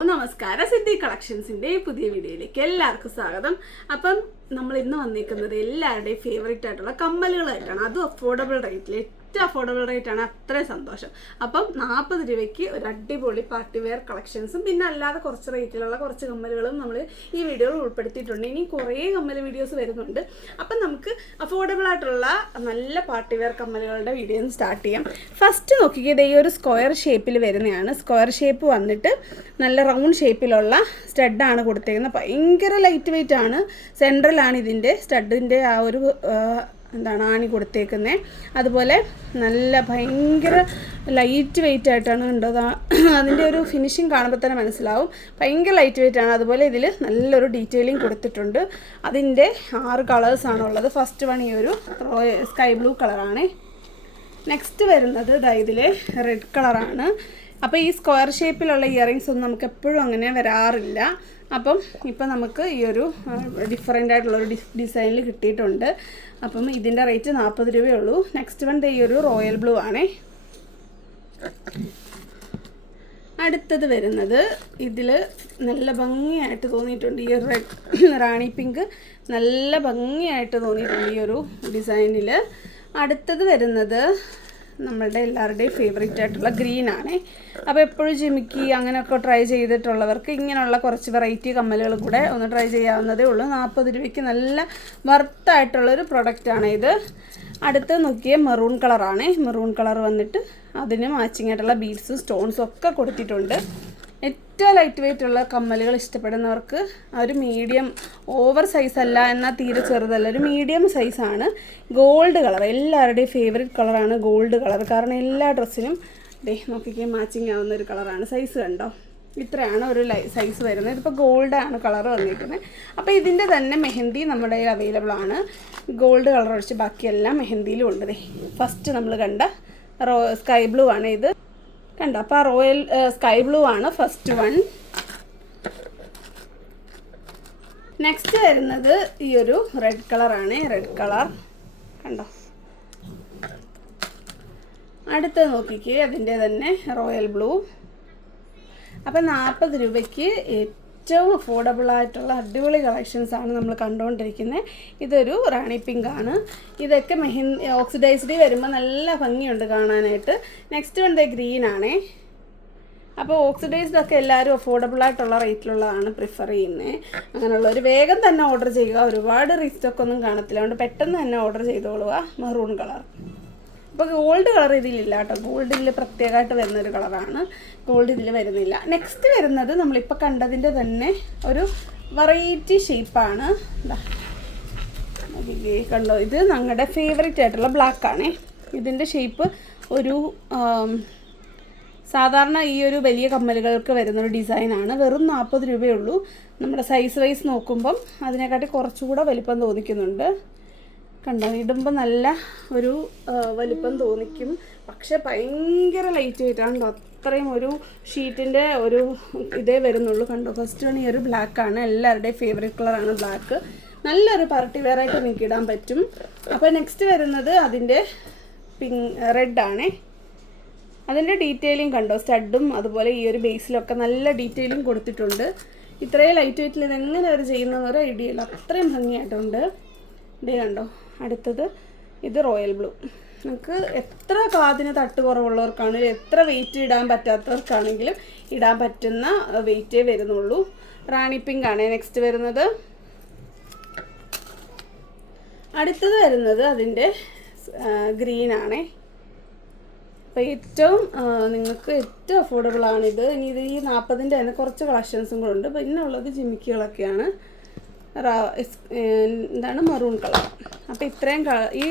നമസ്കാരം സിദ്ധി കളക്ഷൻസിന്റെ പുതിയ വീഡിയോയിലേക്ക് എല്ലാവർക്കും സ്വാഗതം. അപ്പം നമ്മൾ ഇന്ന് വന്നിരിക്കുന്നത് എല്ലാവരുടെയും ഫേവറേറ്റ് ആയിട്ടുള്ള കമ്മലുകളായിട്ടാണ്. അതും അഫോർഡബിൾ റേറ്റിൽ ഏറ്റവും അഫോർഡബിൾ റേറ്റ് ആണ്. അത്രയും സന്തോഷം. അപ്പം നാൽപ്പത് രൂപയ്ക്ക് ഒരു അടിപൊളി പാർട്ടി വെയർ കളക്ഷൻസും പിന്നെ അല്ലാതെ കുറച്ച് റേറ്റിലുള്ള കുറച്ച് കമ്മലുകളും നമ്മൾ ഈ വീഡിയോയിൽ ഉൾപ്പെടുത്തിയിട്ടുണ്ട്. ഇനി കുറേ കമ്മൽ വീഡിയോസ് വരുന്നുണ്ട്. അപ്പം നമുക്ക് അഫോർഡബിൾ ആയിട്ടുള്ള നല്ല പാർട്ടി വെയർ കമ്മലുകളുടെ വീഡിയോ സ്റ്റാർട്ട് ചെയ്യാം. ഫസ്റ്റ് നോക്കിയത് ഈ ഒരു സ്ക്വയർ ഷേപ്പിൽ വരുന്നതാണ്. സ്ക്വയർ ഷേപ്പ് വന്നിട്ട് നല്ല റൗണ്ട് ഷേപ്പിലുള്ള സ്റ്റഡാണ് കൊടുത്തേക്കുന്നത്. ഭയങ്കര ലൈറ്റ് വെയിറ്റ് ആണ് സെൻട്രലാണ് ഇതിന്റെ സ്റ്റഡിന്റെ ആ ഒരു എന്താണ് ആണി കൊടുത്തേക്കുന്നത് അതുപോലെ നല്ല ഭയങ്കര ലൈറ്റ് വെയിറ്റ് ആയിട്ടാണ് കണ്ടത്. അതിന്റെ ഒരു ഫിനിഷിങ് കാണുമ്പോൾ തന്നെ മനസ്സിലാവും. ഭയങ്കര ലൈറ്റ് വെയിറ്റ് ആണ്. അതുപോലെ ഇതിൽ നല്ലൊരു ഡീറ്റെയിലിംഗ് കൊടുത്തിട്ടുണ്ട്. അതിന്റെ ആറ് കളേഴ്സാണ് ഉള്ളത്. ഫസ്റ്റ് വൺ ഈ ഒരു സ്കൈ ബ്ലൂ കളറാണ് നെക്സ്റ്റ് വരുന്നത് ദാ ഇതിൽ റെഡ് കളറാണ് അപ്പോൾ ഈ സ്ക്വയർ ഷേപ്പിലുള്ള ഇയറിങ്സ് ഒന്നും നമുക്ക് എപ്പോഴും അങ്ങനെ വരാറില്ല. അപ്പം ഇപ്പം നമുക്ക് ഈ ഒരു ഡിഫറെന്റ് ആയിട്ടുള്ളൊരു ഡിസൈനിൽ കിട്ടിയിട്ടുണ്ട്. അപ്പം ഇതിന്റെ റേറ്റ് നാൽപ്പത് രൂപയേ ഉള്ളൂ നെക്സ്റ്റ് വൺ ഈ ഒരു റോയൽ ബ്ലൂ ആണേ. അടുത്തത് വരുന്നത് ഇതിൽ നല്ല ഭംഗിയായിട്ട് തോന്നിയിട്ടുണ്ട്. ഈ റെഡ് റാണി പിങ്ക് നല്ല ഭംഗിയായിട്ട് തോന്നിയിട്ടുണ്ട് ഈ ഒരു ഡിസൈനിൽ അടുത്തത് വരുന്നത് നമ്മളുടെ എല്ലാവരുടെയും ഫേവറേറ്റ് ആയിട്ടുള്ള ഗ്രീൻ ആണ്. അപ്പോൾ എപ്പോഴും ജിമിക്കി അങ്ങനെയൊക്കെ ട്രൈ ചെയ്തിട്ടുള്ളവർക്ക് ഇങ്ങനെയുള്ള കുറച്ച് വെറൈറ്റി കമ്മലുകൾ കൂടെ ഒന്ന് ട്രൈ ചെയ്യാവുന്നതേ ഉള്ളൂ. നാൽപ്പത് രൂപയ്ക്ക് നല്ല വർത്തായിട്ടുള്ളൊരു പ്രൊഡക്റ്റാണ് ഇത്. അടുത്ത് നോക്കിയ മെറൂൺ കളറാണ് മെറൂൺ കളർ വന്നിട്ട് അതിന് മാച്ചിങ് ആയിട്ടുള്ള ബീഡ്സും സ്റ്റോൺസും ഒക്കെ കൊടുത്തിട്ടുണ്ട്. ഏറ്റവും ലൈറ്റ് വെയിറ്റ് ഉള്ള കമ്മലുകൾ ഇഷ്ടപ്പെടുന്നവർക്ക് ഒരു മീഡിയം ഓവർ സൈസ് അല്ല എന്നാൽ തീരെ ചെറുതല്ല. ഒരു മീഡിയം സൈസാണ് ഗോൾഡ് കളർ എല്ലാവരുടെയും ഫേവറേറ്റ് കളറാണ് ഗോൾഡ് കളർ കാരണം എല്ലാ ഡ്രസ്സിനും ഡേ നോക്കിക്കേ മാച്ചിങ് ആവുന്ന ഒരു കളറാണ് സൈസ് കണ്ടോ? ഇത്രയാണ് ഒരു സൈസ് വരുന്നത്. ഇതിപ്പോൾ ഗോൾഡാണ് കളർ വന്നിരിക്കുന്നത്. അപ്പോൾ ഇതിന്റെ തന്നെ മെഹന്തി നമ്മുടെ കയ്യിൽ അവൈലബിൾ ആണ്. ഗോൾഡ് കളർ ഒഴിച്ച് ബാക്കിയെല്ലാം മെഹന്തിയിലും ഉണ്ട് ദേ. ഫസ്റ്റ് നമ്മൾ കണ്ട റോ സ്കൈ ബ്ലൂ ആണ് ഇത്. കണ്ടോ? അപ്പോൾ റോയൽ സ്കൈ ബ്ലൂ ആണ് ഫസ്റ്റ് വൺ. നെക്സ്റ്റ് വരുന്നത് ഈ ഒരു റെഡ് കളറാണ് റെഡ് കളർ കണ്ടോ? അടുത്ത് നോക്കിക്കേ അതിന്റെ തന്നെ റോയൽ ബ്ലൂ. അപ്പം നാൽപ്പത് രൂപയ്ക്ക് ഏറ്റവും അഫോർഡബിൾ ആയിട്ടുള്ള അടിപൊളി കളക്ഷൻസ് ആണ് നമ്മൾ കണ്ടുകൊണ്ടിരിക്കുന്നത്. ഇതൊരു റാണി പിങ്ക് ആണ്. ഇതൊക്കെ മെഹിൻ ഓക്സിഡൈസ്ഡ് വരുമ്പോൾ നല്ല ഭംഗിയുണ്ട് കാണാനായിട്ട്. നെക്സ്റ്റ് വൺ ഗ്രീൻ ആണേ. അപ്പോൾ ഓക്സിഡൈസ്ഡ് ഒക്കെ എല്ലാവരും അഫോർഡബിൾ ആയിട്ടുള്ള റേറ്റിലുള്ളതാണ് പ്രിഫർ ചെയ്യുന്നത് അങ്ങനെയുള്ള ഒരു വേഗം തന്നെ ഓർഡർ ചെയ്യുക. ഒരുപാട് റീസ്റ്റോക്ക് ഒന്നും കാണത്തില്ല. അതുകൊണ്ട് പെട്ടെന്ന് തന്നെ ഓർഡർ ചെയ്തോളുക. മെറൂൺ കളർ ഇപ്പോൾ ഗോൾഡ് കളർ ഇതിലില്ല കേട്ടോ. ഗോൾഡിൽ പ്രത്യേകമായിട്ട് വരുന്നൊരു കളറാണ് ഗോൾഡ് ഇതിൽ വരുന്നില്ല. നെക്സ്റ്റ് വരുന്നത് നമ്മളിപ്പോൾ കണ്ടതിന്റെ തന്നെ ഒരു വെറൈറ്റി ഷേപ്പാണ് കണ്ടോ ഇത് ഞങ്ങളുടെ ഫേവറേറ്റ് ആയിട്ടുള്ള ബ്ലാക്ക് ആണേ. ഇതിന്റെ ഷേപ്പ് ഒരു സാധാരണ ഈ ഒരു വലിയ കമ്മലുകൾക്ക് വരുന്നൊരു ഡിസൈനാണ് വെറും നാൽപ്പത് രൂപയുള്ളൂ നമ്മുടെ സൈസ് വൈസ് നോക്കുമ്പം അതിനെക്കാട്ടി കുറച്ചുകൂടെ വലിപ്പം തോന്നിക്കുന്നുണ്ട്. കണ്ടോ? ഇടുമ്പോൾ നല്ല ഒരു വലിപ്പം തോന്നിക്കും. പക്ഷെ ഭയങ്കര ലൈറ്റ് വെയിറ്റ് ആണ് അത്രയും ഒരു ഷീറ്റിന്റെ ഒരു ഇതേ വരുന്നുള്ളൂ കണ്ടോ? ഫസ്റ്റ് വൺ ഈ ഒരു ബ്ലാക്ക് ആണ്. എല്ലാവരുടെയും ഫേവറേറ്റ് കളറാണ് ബ്ലാക്ക് നല്ലൊരു പാർട്ടി വെയർ ആയിട്ട് നിങ്ങൾക്ക് ഇടാൻ പറ്റും. അപ്പോൾ നെക്സ്റ്റ് വരുന്നത് അതിന്റെ പിങ്ക് റെഡ് ആണേ. അതിന്റെ ഡീറ്റെയിലിംഗ് കണ്ടോ? സ്റ്റഡും അതുപോലെ ഈ ഒരു ബേസിലൊക്കെ നല്ല ഡീറ്റെയിലിംഗ് കൊടുത്തിട്ടുണ്ട്. ഇത്രയും ലൈറ്റ് വെയിറ്റിൽ ഇത് എങ്ങനെ അവർ ചെയ്യുന്നതെന്ന് ഒരു ഐഡിയ ഇല്ല. അത്രയും ഭംഗിയായിട്ടുണ്ട്. ഇതേ കണ്ടോ? അടുത്തത് ഇത് റോയൽ ബ്ലൂ. നമുക്ക് എത്ര കാതിന് തട്ട് കുറവുള്ളവർക്കാണെങ്കിലും എത്ര വെയിറ്റ് ഇടാൻ പറ്റാത്തവർക്കാണെങ്കിലും ഇടാൻ പറ്റുന്ന വെയിറ്റേ വരുന്നുള്ളൂ. റാണി പിങ്ക് ആണ്. നെക്സ്റ്റ് വരുന്നത്. അടുത്തത് വരുന്നത് അതിന്റെ ഗ്രീൻ ആണേ. അപ്പോൾ ഏറ്റവും നിങ്ങൾക്ക് ഏറ്റവും അഫോർഡബിൾ ആണിത് ഇനി ഇത് ഈ നാൽപ്പതിന്റെ തന്നെ കുറച്ച് കളക്ഷൻസും കൂടെ ഉണ്ട്. പിന്നെ ഉള്ളത് ജിമിക്കുകളൊക്കെയാണ് എന്താണ്? മറൂൺ കളർ അപ്പോൾ ഇത്രയും കളർ ഈ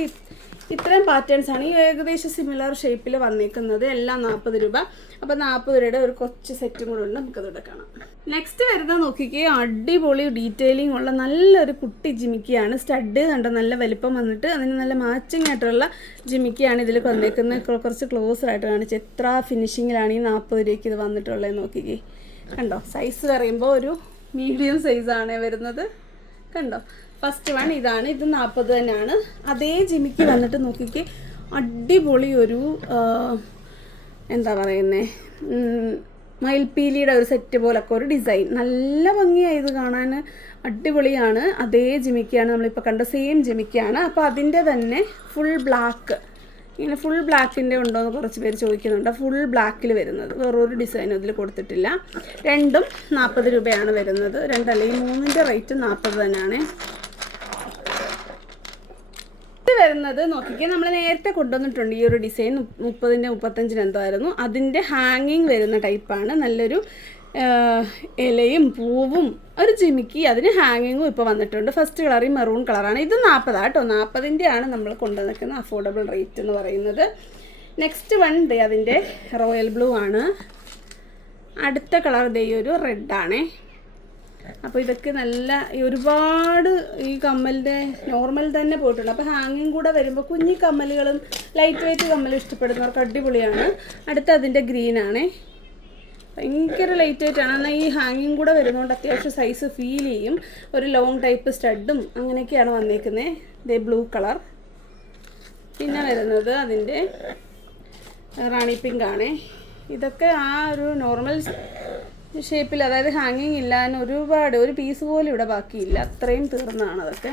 ഇത്രയും പാറ്റേൺസ് ആണ് ഈ ഏകദേശം സിമിലർ ഷേപ്പിൽ വന്നിരിക്കുന്നത് എല്ലാം നാൽപ്പത് രൂപ. അപ്പോൾ നാൽപ്പത് രൂപയുടെ ഒരു കൊച്ചു സെറ്റും കൂടെ ഉണ്ട്. നമുക്കതോടെ കാണാം. നെക്സ്റ്റ് വരുന്നത് നോക്കിക്കേ അടിപൊളി ഡീറ്റെയിലിംഗ് ഉള്ള നല്ലൊരു കുട്ടി ജിമിക്കിയാണ്. സ്റ്റഡ് കണ്ട? നല്ല വലിപ്പം വന്നിട്ട് അതിന് നല്ല മാച്ചിങ് ആയിട്ടുള്ള ജിമിക്കിയാണ് ഇതിൽ വന്നേക്കുന്നത്. കുറച്ച് ക്ലോസ് ആയിട്ട് കാണിച്ച് എത്ര ഫിനിഷിങ്ങിലാണ് ഈ നാൽപ്പത് രൂപയ്ക്ക് ഇത് വന്നിട്ടുള്ളത് നോക്കിക്കേ. കണ്ടോ? സൈസ് പറയുമ്പോൾ ഒരു മീഡിയം സൈസാണ് വരുന്നത്. കണ്ടോ? ഫസ്റ്റ് വൺ ഇതാണ് ഇത് നാൽപ്പത് തന്നെയാണ്. അതേ ജിമിക്ക് വന്നിട്ട് നോക്കിക്കേ അടിപൊളി ഒരു എന്താ പറയുന്നത് മയിൽപ്പീലിയുടെ ഒരു സെറ്റ് പോലൊക്കെ ഒരു ഡിസൈൻ നല്ല ഭംഗിയായി ഇത് കാണാൻ അടിപൊളിയാണ്. അതേ ജിമിക്കാണ് നമ്മളിപ്പോൾ കണ്ട സെയിം ജിമിക്കാണ്. അപ്പോൾ അതിന്റെ തന്നെ ഫുൾ ബ്ലാക്ക് ഇങ്ങനെ ഫുൾ ബ്ലാക്കിന്റെ ഉണ്ടോ എന്ന് കുറച്ച് പേര് ചോദിക്കുന്നുണ്ട്. ഫുൾ ബ്ലാക്കിൽ വരുന്നത്. വേറൊരു ഡിസൈനും ഇതിൽ കൊടുത്തിട്ടില്ല. രണ്ടും നാൽപ്പത് രൂപയാണ് വരുന്നത്. രണ്ടല്ല ഈ മൂന്നിന്റെ റേറ്റ് നാൽപ്പത് തന്നെയാണ്. ഇത് വരുന്നത് നോക്കിക്കേ നമ്മൾ നേരത്തെ കൊണ്ടുവന്നിട്ടുണ്ട്. ഈ ഒരു ഡിസൈൻ മുപ്പതിന്റെ മുപ്പത്തഞ്ചിന് എന്തോ ആയിരുന്നു. അതിന്റെ ഹാങ്ങിങ് വരുന്ന ടൈപ്പാണ് നല്ലൊരു ഇലയും പൂവും ഒരു ജിമിക്കി. അതിന് ഹാങ്ങിങ്ങും ഇപ്പോൾ വന്നിട്ടുണ്ട്. ഫസ്റ്റ് കളർ ഈ മെറൂൺ കളറാണ് ഇത് നാൽപ്പതാണ് കേട്ടോ. നാൽപ്പതിന്റെ ആണ് നമ്മൾ കൊണ്ടുവന്നിരിക്കുന്ന അഫോർഡബിൾ റേറ്റ് എന്ന് പറയുന്നത്. നെക്സ്റ്റ് വൺ ഡേ അതിന്റെ റോയൽ ബ്ലൂ ആണ്. അടുത്ത കളർ ദേ ഒരു റെഡാണേ അപ്പോൾ ഇതൊക്കെ നല്ല ഒരുപാട് ഈ കമ്മലിന്റെ നോർമൽ തന്നെ പോയിട്ടുണ്ട്. അപ്പോൾ ഹാങ്ങിങ് കൂടെ വരുമ്പോൾ കുഞ്ഞി കമ്മലുകളും ലൈറ്റ് വെയിറ്റ് കമ്മലും ഇഷ്ടപ്പെടുന്നവർക്ക് അടിപൊളിയാണ്. അടുത്ത അതിന്റെ ഗ്രീനാണേ ഭയങ്കര ലൈറ്റ് ആയിട്ടാണ്. എന്നാൽ ഈ ഹാങ്ങിങ് കൂടെ വരുന്നതുകൊണ്ട് അത്യാവശ്യം സൈസ് ഫീൽ ചെയ്യും. ഒരു ലോങ് ടൈപ്പ് സ്റ്റഡും അങ്ങനെയൊക്കെയാണ് വന്നേക്കുന്നത് ഇതേ ബ്ലൂ കളർ പിന്നെ വരുന്നത് അതിന്റെ റാണി പിങ്ക് ആണ്. ഇതൊക്കെ ആ ഒരു നോർമൽ ഷേപ്പിൽ അതായത് ഹാങ്ങിങ് ഇല്ലാൻ ഒരുപാട് ഒരു പീസ് പോലും ഇവിടെ ബാക്കിയില്ല. അത്രയും തീർന്നതാണ് അതൊക്കെ.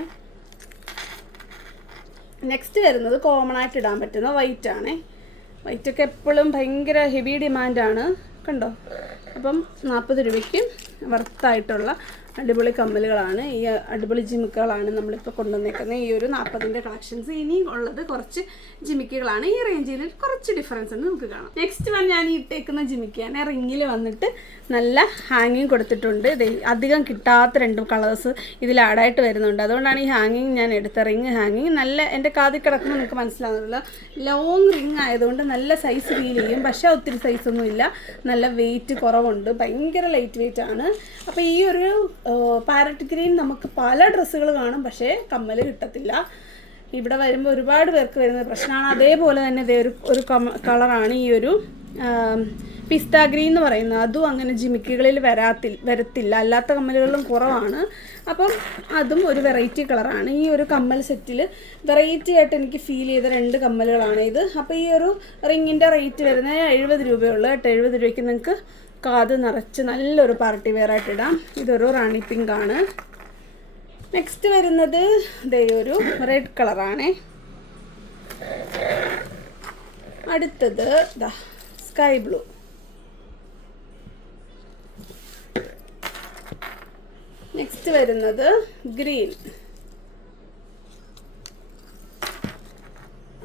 നെക്സ്റ്റ് വരുന്നത് കോമൺ ആയിട്ട് ഇടാൻ പറ്റുന്ന വൈറ്റ് ആണ്. വൈറ്റൊക്കെ എപ്പോഴും ഭയങ്കര ഹെവി ഡിമാൻഡാണ് കണ്ടോ അപ്പം നാൽപ്പത് രൂപയ്ക്ക് വർത്തായിട്ടുള്ള അടിപൊളി കമ്മലുകളാണ്. ഈ അടിപൊളി ജിമിക്കുകളാണ് നമ്മളിപ്പോൾ കൊണ്ടുവന്നേക്കുന്നത്. ഈ ഒരു നാൽപ്പതിന്റെ കളക്ഷൻസ് ഇനി ഉള്ളത് കുറച്ച് ജിമിക്കുകളാണ് ഈ റേഞ്ചിൽ കുറച്ച് ഡിഫറൻസ് ഉണ്ട് നമുക്ക് കാണാം. നെക്സ്റ്റ് വൺ ഞാൻ ഇട്ടേക്കുന്ന ജിമിക്കാണ് റിങ്ങിൽ വന്നിട്ട് നല്ല ഹാങ്ങിങ് കൊടുത്തിട്ടുണ്ട്. അധികം കിട്ടാത്ത രണ്ട് കളേഴ്സ് ഇതിൽ ആഡായിട്ട് വരുന്നുണ്ട്. അതുകൊണ്ടാണ് ഈ ഹാങ്ങിങ് ഞാൻ എടുത്ത റിങ് ഹാങ്ങിങ് നല്ല എന്റെ കാതിൽ കിടക്കുമ്പോൾ നിങ്ങൾക്ക് മനസ്സിലാകുന്നില്ല ലോങ് റിങ് ആയതുകൊണ്ട് നല്ല സൈസ് ഫീൽ ചെയ്യും. പക്ഷേ ഒത്തിരി സൈസൊന്നും ഇല്ല നല്ല വെയിറ്റ് കുറവുണ്ട്. ഭയങ്കര ലൈറ്റ് വെയിറ്റ് ആണ്. അപ്പോൾ ഈ ഒരു പാരറ്റ് ഗ്രീൻ നമുക്ക് പല ഡ്രസ്സുകൾ കാണും പക്ഷേ കമ്മൽ കിട്ടത്തില്ല. ഇവിടെ വരുമ്പോൾ ഒരുപാട് പേർക്ക് വരുന്ന പ്രശ്നമാണ്. അതേപോലെ തന്നെ ദേ ഒരു ഒരു കളറാണ് ഈ ഒരു പിസ്ത ഗ്രീൻ എന്ന് പറയുന്നത്. അതും അങ്ങനെ ജിമിക്കുകളിൽ വരാത്തി വരത്തില്ല. അല്ലാത്ത കമ്മലുകളിലും കുറവാണ്. അപ്പം അതും ഒരു വെറൈറ്റി കളറാണ്. ഈ ഒരു കമ്മൽ സെറ്റിൽ വെറൈറ്റി ആയിട്ട് എനിക്ക് ഫീൽ ചെയ്ത രണ്ട് കമ്മലുകളാണ് ഇത്. അപ്പോൾ ഈ ഒരു റിങ്ങിന്റെ റേറ്റ് വരുന്നത് എഴുപത് രൂപയുള്ളൂ കേട്ടോ. എഴുപത് രൂപയ്ക്ക് നിങ്ങൾക്ക് കാത് നിറച്ച് നല്ലൊരു പാർട്ടി വെയർ ആയിട്ട് ഇടാം. ഇതൊരു റാണി പിങ്ക് ആണ്. നെക്സ്റ്റ് വരുന്നത് ദേ ഒരു റെഡ് കളറാണേ അടുത്തത് ദാ സ്കൈ ബ്ലൂ നെക്സ്റ്റ് വരുന്നത് ഗ്രീൻ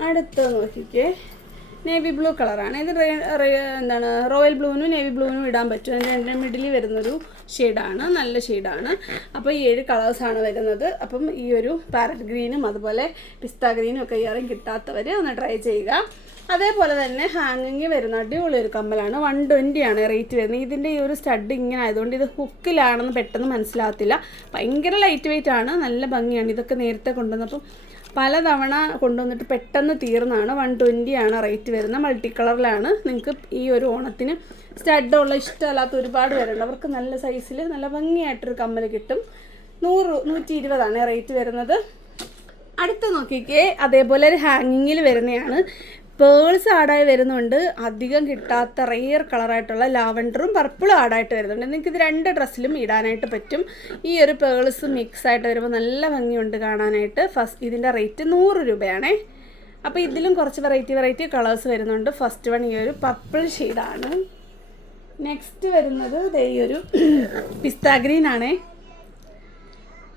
അടുത്ത നോക്കിക്കേ. നേവി ബ്ലൂ കളറാണ്. ഇത് എന്താണ് റോയൽ ബ്ലൂവിനും നേവി ബ്ലൂവിനും ഇടാൻ പറ്റും. അതിന്റെ എന്റെ മിഡിൽ വരുന്നൊരു ഷെയ്ഡാണ് നല്ല ഷെയ്ഡാണ് അപ്പോൾ ഈ ഏഴ് കളേഴ്സാണ് വരുന്നത്. അപ്പം ഈ ഒരു പാരറ്റ് ഗ്രീനും അതുപോലെ പിസ്ത ഗ്രീനും ഒക്കെ ഇയറിങ് കിട്ടാത്തവർ ഒന്ന് ട്രൈ ചെയ്യുക. അതേപോലെ തന്നെ ഹാങ്ങിങ് വരുന്ന അടിപൊളി ഒരു കമ്മലാണ്. വൺ ട്വന്റി ആണ് റേറ്റ് വരുന്നത്. ഇതിന്റെ ഈ ഒരു സ്റ്റഡ് ഇങ്ങനെ ആയതുകൊണ്ട് ഇത് ഹുക്കിലാണെന്ന് പെട്ടെന്ന് മനസ്സിലാകത്തില്ല. ഭയങ്കര ലൈറ്റ് വെയിറ്റ് ആണ്. നല്ല ഭംഗിയാണ്. ഇതൊക്കെ നേരത്തെ കൊണ്ടുവന്നപ്പം പലതവണ കൊണ്ടുവന്നിട്ട് പെട്ടെന്ന് തീർന്നാണ് വൺ ട്വന്റി ആണ് റേറ്റ് വരുന്ന മൾട്ടി കളറിലാണ് നിങ്ങൾക്ക് ഈ ഒരു ഓണത്തിന് സ്റ്റഡുള്ള ഇഷ്ടമല്ലാത്ത ഒരുപാട് പേരുണ്ട്. അവർക്ക് നല്ല സൈസിൽ നല്ല ഭംഗിയായിട്ടൊരു കമ്മൽ കിട്ടും. നൂറ് നൂറ്റി ഇരുപതാണ് റേറ്റ് വരുന്നത്. അടുത്ത നോക്കിക്കേ. അതേപോലെ ഒരു ഹാങ്ങിങ്ങിൽ വരുന്നതാണ്. പേൾസ് ആഡായി വരുന്നുണ്ട്. അധികം കിട്ടാത്ത റെയർ കളറായിട്ടുള്ള ലാവൻഡറും പർപ്പിളും ആഡായിട്ട് വരുന്നുണ്ട്. നിങ്ങൾക്ക് ഇത് രണ്ട് ഡ്രസ്സിലും ഇടാനായിട്ട് പറ്റും. ഈ ഒരു പേൾസ് മിക്സ് ആയിട്ട് വരുമ്പോൾ നല്ല ഭംഗിയുണ്ട് കാണാനായിട്ട്. ഫസ്റ്റ് ഇതിന്റെ റേറ്റ് നൂറ് രൂപയാണേ. അപ്പോൾ ഇതിലും കുറച്ച് വെറൈറ്റി വെറൈറ്റി കളേഴ്സ് വരുന്നുണ്ട്. ഫസ്റ്റ് വൺ ഈ ഒരു പർപ്പിൾ ഷെയ്ഡാണ് നെക്സ്റ്റ് വരുന്നത് ഈ ഒരു പിസ്ത ഗ്രീൻ ആണേ.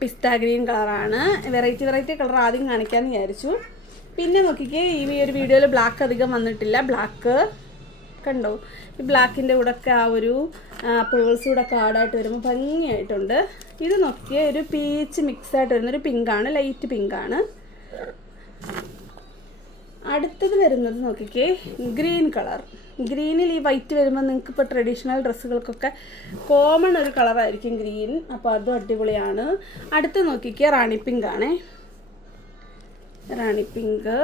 പിസ്ത കളറാണ് വെറൈറ്റി വെറൈറ്റി കളർ ആദ്യം കാണിക്കാമെന്ന് വിചാരിച്ചു. പിന്നെ നോക്കിക്കേ ഈ ഒരു വീഡിയോയിൽ ബ്ലാക്ക് അധികം വന്നിട്ടില്ല. ബ്ലാക്ക് കണ്ടോ? ഈ ബ്ലാക്കിന്റെ കൂടെ ഒക്കെ ആ ഒരു പേഴ്സ് കൂടെ കാടായിട്ട് വരുമ്പോൾ ഭംഗിയായിട്ടുണ്ട്. ഇത് നോക്കിയ ഒരു പീച്ച് മിക്സ് ആയിട്ട് വരുന്ന ഒരു പിങ്കാണ് ലൈറ്റ് പിങ്കാണ് അടുത്തത് വരുന്നത് നോക്കിക്കേ ഗ്രീൻ കളർ ഗ്രീനിൽ ഈ വൈറ്റ് വരുമ്പോൾ നിങ്ങൾക്ക് ഇപ്പോൾ ട്രഡീഷണൽ ഡ്രസ്സുകൾക്കൊക്കെ കോമൺ ഒരു കളറായിരിക്കും ഗ്രീൻ അപ്പോൾ അതും അടിപൊളിയാണ്. അടുത്ത് നോക്കിക്കേ റാണി പിങ്ക് ആണേ. റാണി പിങ്ക്.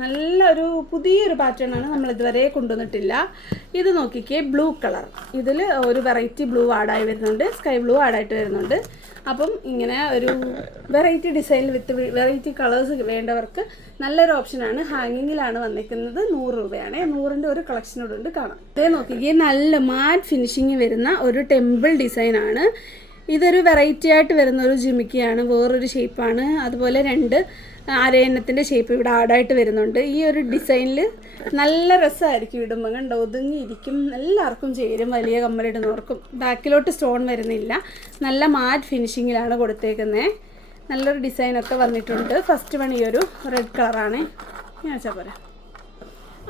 നല്ലൊരു പുതിയൊരു പാറ്റേൺ ആണ് നമ്മൾ ഇതുവരെ കൊണ്ടുവന്നിട്ടില്ല. ഇത് നോക്കിക്കേ ബ്ലൂ കളർ. ഇതിൽ ഒരു വെറൈറ്റി ബ്ലൂ ആഡായി വരുന്നുണ്ട് സ്കൈ ബ്ലൂ ആഡായിട്ട് വരുന്നുണ്ട്. അപ്പം ഇങ്ങനെ ഒരു variety design with variety colours വേണ്ടവർക്ക് നല്ലൊരു ഓപ്ഷനാണ് ഹാങ്ങിങ്ങിലാണ് വന്നിരിക്കുന്നത് നൂറ് രൂപയാണ്. നൂറിന്റെ ഒരു കളക്ഷനോട് ഉണ്ട് കാണാം. ഇതേ നോക്കിക്കേ നല്ല മാറ്റ് ഫിനിഷിങ് വരുന്ന ഒരു ടെമ്പിൾ ഡിസൈനാണ് ഇതൊരു വെറൈറ്റി ആയിട്ട് വരുന്ന ഒരു ജിമിക്കയാണ്. വേറൊരു ഷേപ്പാണ് അതുപോലെ രണ്ട് അരയന്നത്തിന്റെ ഷേപ്പ് ഇവിടെ ആടായിട്ട് വരുന്നുണ്ട്. ഈ ഒരു ഡിസൈനിൽ നല്ല രസമായിരിക്കും ഇടുമ്പോൾ കണ്ടോ? ഒതുങ്ങിയിരിക്കും. എല്ലാവർക്കും ചേരും വലിയ കമ്മലിടുന്നവർക്കും ബാക്കിലോട്ട് സ്റ്റോൺ വരുന്നില്ല. നല്ല മാറ്റ് ഫിനിഷിങ്ങിലാണ് കൊടുത്തേക്കുന്നത് നല്ലൊരു ഡിസൈനൊക്കെ വന്നിട്ടുണ്ട്. ഫസ്റ്റ് വൺ ഈ ഒരു റെഡ് കളറാണ് ഞാൻ വെച്ചാൽ പോരാ.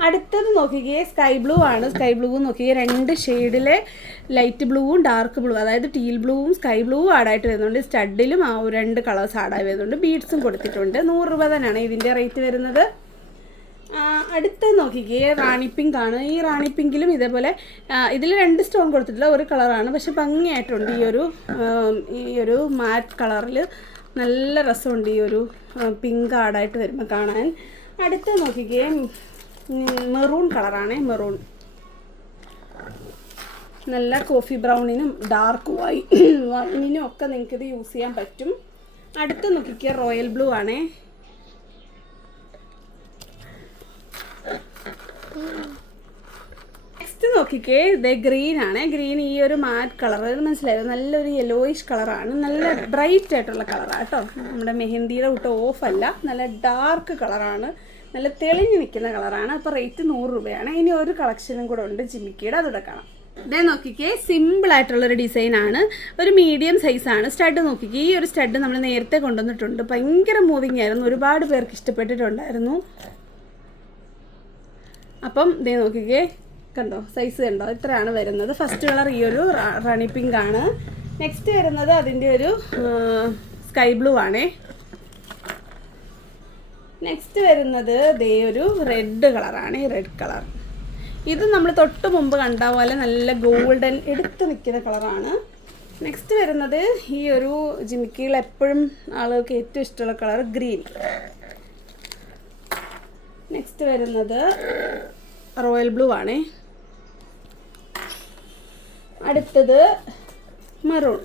അടുത്തത് നോക്കിക്കേ സ്കൈ ബ്ലൂ ആണ്. സ്കൈ ബ്ലൂ നോക്കിക്കേ രണ്ട് ഷെയ്ഡിലെ ലൈറ്റ് ബ്ലൂവും ഡാർക്ക് ബ്ലൂ അതായത് ടീൽ ബ്ലൂവും സ്കൈ ബ്ലൂവും ആഡായിട്ട് വരുന്നുണ്ട്. സ്റ്റഡിലും ആ രണ്ട് കളേഴ്സ് ആഡായി വരുന്നുണ്ട്. ബീഡ്സും കൊടുത്തിട്ടുണ്ട്. നൂറ് രൂപ തന്നെയാണ് ഇതിന്റെ റേറ്റ് വരുന്നത്. അടുത്ത നോക്കിക്കേ റാണി പിങ്ക് ആണ്. ഈ റാണി പിങ്കിലും ഇതേപോലെ ഇതിൽ രണ്ട് സ്റ്റോൺ കൊടുത്തിട്ടില്ല ഒരു കളറാണ് പക്ഷെ ഭംഗിയായിട്ടുണ്ട് ഈ ഒരു ഈ ഒരു മാറ്റ് കളറിൽ നല്ല രസമുണ്ട് ഈ ഒരു പിങ്ക് ആഡായിട്ട് വരുമ്പോൾ കാണാൻ. അടുത്തത് നോക്കിക്കേ മെറൂൺ കളറാണ് മെറൂൺ. നല്ല കോഫി ബ്രൗണിനും ഡാർക്ക് വൈ വൈനിനും ഒക്കെ നിങ്ങൾക്ക് ഇത് യൂസ് ചെയ്യാൻ പറ്റും. അടുത്ത നോക്കിക്കുക റോയൽ ബ്ലൂ ആണേ. നെക്സ്റ്റ് നോക്കിക്കേ ഇത് ഗ്രീൻ ആണ്. ഗ്രീൻ ഈ ഒരു മാറ്റ് കളർ മനസ്സിലായത് നല്ലൊരു യെല്ലോയിഷ് കളറാണ് നല്ല ബ്രൈറ്റ് ആയിട്ടുള്ള കളറാണ് കേട്ടോ. നമ്മുടെ മെഹന്തിയുടെ കൂട്ട് ഓഫ് അല്ല. നല്ല ഡാർക്ക് കളറാണ്. നല്ല തെളിഞ്ഞു നിൽക്കുന്ന കളറാണ്. അപ്പോൾ റേറ്റ് നൂറ് രൂപയാണ്. ഇനി ഒരു കളക്ഷനും കൂടെ ഉണ്ട് ജിമിക്കിയുടെ. അതൂടെ കാണാം. ഇതേ നോക്കിക്കേ സിമ്പിൾ ആയിട്ടുള്ളൊരു ഡിസൈൻ ആണ്. ഒരു മീഡിയം സൈസ് ആണ്. സ്റ്റഡ് നോക്കിക്കേ ഈ ഒരു സ്റ്റഡ് നമ്മൾ നേരത്തെ കൊണ്ടുവന്നിട്ടുണ്ട്. ഭയങ്കര മൂവിങ് ആയിരുന്നു. ഒരുപാട് പേർക്ക് ഇഷ്ടപ്പെട്ടിട്ടുണ്ടായിരുന്നു. അപ്പം ഇതേ നോക്കിക്കേ കണ്ടോ സൈസ് കണ്ടോ ഇത്രയാണ് വരുന്നത്. ഫസ്റ്റ് കളർ ഈ ഒരു റണി പിങ്ക് ആണ്. നെക്സ്റ്റ് വരുന്നത് അതിന്റെ ഒരു സ്കൈ ബ്ലൂ ആണേ. നെക്സ്റ്റ് വരുന്നത് ദേ ഒരു റെഡ് കളറാണ് ഈ റെഡ് കളർ ഇത് നമ്മൾ തൊട്ട് മുമ്പ് കണ്ട പോലെ നല്ല ഗോൾഡൻ എടുത്ത് നിൽക്കുന്ന കളറാണ് നെക്സ്റ്റ് വരുന്നത് ഈ ഒരു ജിമിക്കിയിൽ എപ്പോഴും ആളുകൾക്ക് ഏറ്റവും ഇഷ്ടമുള്ള കളർ ഗ്രീൻ നെക്സ്റ്റ് വരുന്നത് റോയൽ ബ്ലൂ ആണേ. അടുത്തത് മെറൂൺ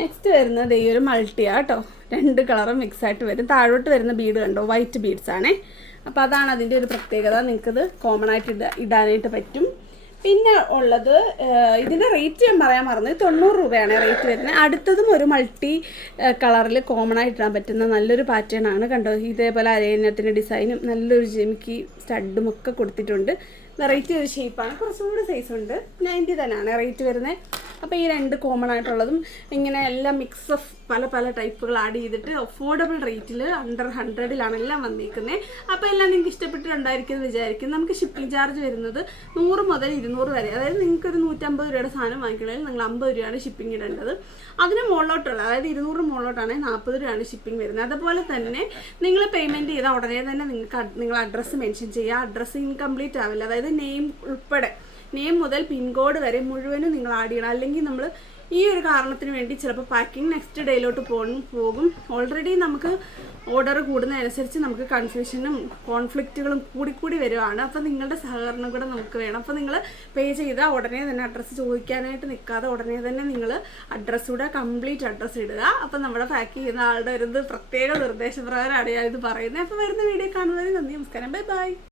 നെക്സ്റ്റ് വരുന്നത് ഈ ഒരു മൾട്ടിയാ കേട്ടോ രണ്ട് കളറും മിക്സ് ആയിട്ട് വരും. താഴോട്ട് വരുന്ന ബീഡ് കണ്ടോ? വൈറ്റ് ബീഡ്സ് ആണേ. അപ്പോൾ അതാണ് അതിന്റെ ഒരു പ്രത്യേകത. നിങ്ങൾക്കത് കോമൺ ആയിട്ട് ഇട ഇടാനായിട്ട് പറ്റും. പിന്നെ ഉള്ളത് ഇതിന്റെ റേറ്റ് ഞാൻ പറയാൻ മറന്നു. തൊണ്ണൂറ് രൂപയാണ് റേറ്റ് വരുന്നത്. അടുത്തതും ഒരു മൾട്ടി കളറിൽ കോമൺ ആയിട്ട് ഇടാൻ പറ്റുന്ന നല്ലൊരു പാറ്റേൺ ആണ്. കണ്ടോ? ഇതേപോലെ അരയിനത്തിന്റെ ഡിസൈനും നല്ലൊരു ജെമിക്ക് സ്റ്റഡും ഒക്കെ കൊടുത്തിട്ടുണ്ട്. വെറൈറ്റി ഒരു ഷേപ്പാണ് കുറച്ചും കുറച്ചുകൂടി സൈസ് ഉണ്ട്. നയന്റി തന്നെയാണ് റേറ്റ് വരുന്നത്. അപ്പോൾ ഈ രണ്ട് കോമൺ ആയിട്ടുള്ളതും ഇങ്ങനെ എല്ലാം മിക്സ് ഓഫ് പല പല ടൈപ്പുകൾ ആഡ് ചെയ്തിട്ട് അഫോർഡബിൾ റേറ്റിൽ അണ്ടർ ഹൺഡ്രഡിലാണ് എല്ലാം വന്നിരിക്കുന്നത് അപ്പോൾ എല്ലാം നിങ്ങൾക്ക് ഇഷ്ടപ്പെട്ടിട്ടുണ്ടായിരിക്കും വിചാരിക്കും നമുക്ക് ഷിപ്പിംഗ് ചാർജ് വരുന്നത് നൂറ് മുതൽ ഇരുന്നൂറ് വരെ. അതായത് നിങ്ങൾക്ക് ഒരു നൂറ്റമ്പത് രൂപയുടെ സാധനം വാങ്ങിക്കണമെങ്കിൽ നിങ്ങൾ അമ്പത് രൂപയാണ് ഷിപ്പിംഗ് ഇടേണ്ടത്. അതിന് മുകളിലോട്ടുള്ള അതായത് ഇരുന്നൂറ് മുകളിലോട്ടാണെങ്കിൽ നാൽപ്പത് രൂപയാണ് ഷിപ്പിംഗ് വരുന്നത്. അതുപോലെ തന്നെ നിങ്ങൾ പേയ്മെന്റ് ചെയ്താൽ ഉടനെ തന്നെ നിങ്ങൾക്ക് നിങ്ങൾ അഡ്രസ്സ് മെൻഷൻ ചെയ്യുക. അഡ്രസ്സ് ഇൻകംപ്ലീറ്റ് ആവില്ല. അതായത് നെയിം ഉൾപ്പെടെ. നെയിം മുതൽ പിൻകോഡ് വരെ മുഴുവനും നിങ്ങൾ ആഡ് ചെയ്യണം. അല്ലെങ്കിൽ നമ്മൾ ഈ ഒരു കാരണത്തിന് വേണ്ടി ചിലപ്പോൾ പാക്കിംഗ് നെക്സ്റ്റ് ഡേയിലോട്ട് പോകും പോകും. ഓൾറെഡി നമുക്ക് ഓർഡർ കൂടുന്നതനുസരിച്ച് നമുക്ക് കൺഫ്യൂഷനും കോൺഫ്ലിക്റ്റുകളും കൂടിക്കൂടി വരുവാണ്. അപ്പോൾ നിങ്ങളുടെ സഹകരണം കൂടെ നമുക്ക് വേണം. അപ്പോൾ നിങ്ങൾ പേ ചെയ്താൽ ഉടനെ തന്നെ അഡ്രസ്സ് ചോദിക്കാനായിട്ട് നിൽക്കാതെ ഉടനെ തന്നെ നിങ്ങൾ അഡ്രസ്സ് കൂടെ കംപ്ലീറ്റ് അഡ്രസ്സ് ഇടുക. അപ്പോൾ നമ്മുടെ പാക്ക് ചെയ്യുന്ന ആളുടെ ഒരു പ്രത്യേക നിർദ്ദേശപ്രകാരമാണ് ഞാൻ ഇത് പറയുന്നത്. അപ്പോൾ വരുന്ന വീഡിയോ കാണുന്നതിന് നന്ദി നമസ്കാരം. Bye bye